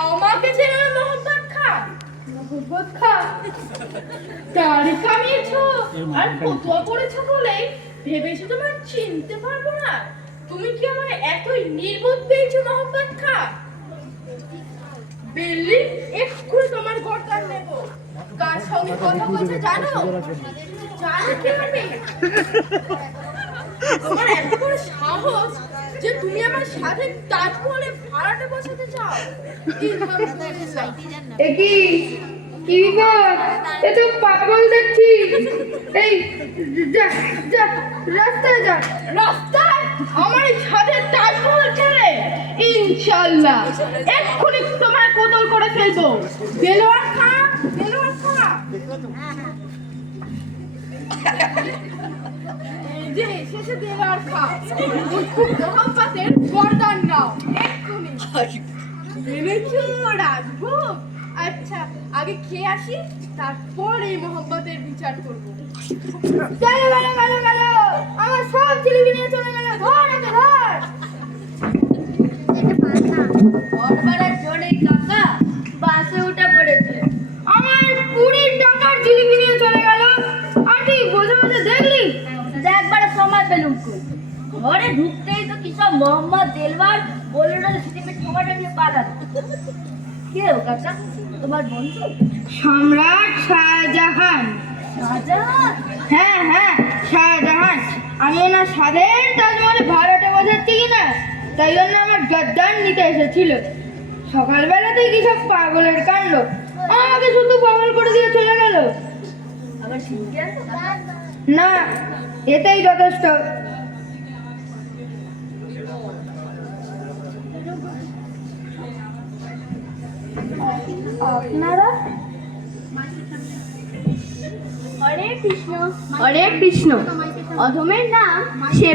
আমাকে চেনে না মোহাম্মদ খান? মোহাম্মদ খান দাড়ি কামিয়েছো আর ফতুয়া পড়েছো বলেই ভেবেছো তোমার চিনতে পারবো না? তুমি কি আমার এতই নির্বোধ পেয়েছো মোহাম্মদ খান? বিল্লি এক্ষুনি তোমার গর্দান নেব। কার সঙ্গে কথা বলছে জানো? জানো কি আমি? তোমার এত বড় সাহস যে তুমি আমার সাথে তাজমহলে ভাড়াটে বসাতে চাও? কি কি বিপদ? এ তো পাগল দেখছি। এই যা যা রাস্তায় যা। রাস্তায় আমার এই ছাদের তাজমহল ছেড়ে ইনশাআল্লাহ এক্ষুনি তোমার কতল করে ফেলবো। দেলোয়ার খা, দেলোয়ার খা। এই যে শেষে দেলোয়ার খা। মোহাম্মদের গর্দান নাও এক্ষুনি। এনেছো রাখবো? আচ্ছা আগে খেয়ে আসি, তারপর এই মোহাম্মদের বিচার করবো। গেল গেল গেল গেল, আমার সব জিলিপি নিয়ে চলে গেল। ধর একে ধর। অপরাধ জোরে কাকা বাসে উঠে পড়েছে। আমার 20 টাকার জিলিপি নিয়ে চলে গেল। আর তুই বসে বসে দেখলি? একবারে সময় পেলুম কই। ঘরে ঢুকতেই তো কি সব মোহাম্মদ দেলওয়ার বললো সিটিপে ঠোকাটা নিয়ে পালালো। কে ও কাকা? তোমার বন্ধু? সম্রাট শাহজাহান। শাহজাহান? হ্যাঁ হ্যাঁ শাহজাহান। আমি ওনার স্বাদের তাজমহলে ভাড়াটে বসাচ্ছি কিনা তাই জন্য আমার গদ্দান নিতে এসেছিল। সকালবেলাতেই কি সব পাগলের কাণ্ড, আমাকে শুধু পাগল করে দিয়ে চলে গেল। আবার ঠিক আছে? না, এতেই যথেষ্ট। আপনারা? হরে কৃষ্ণ। হরে কৃষ্ণ। অধমের নাম সে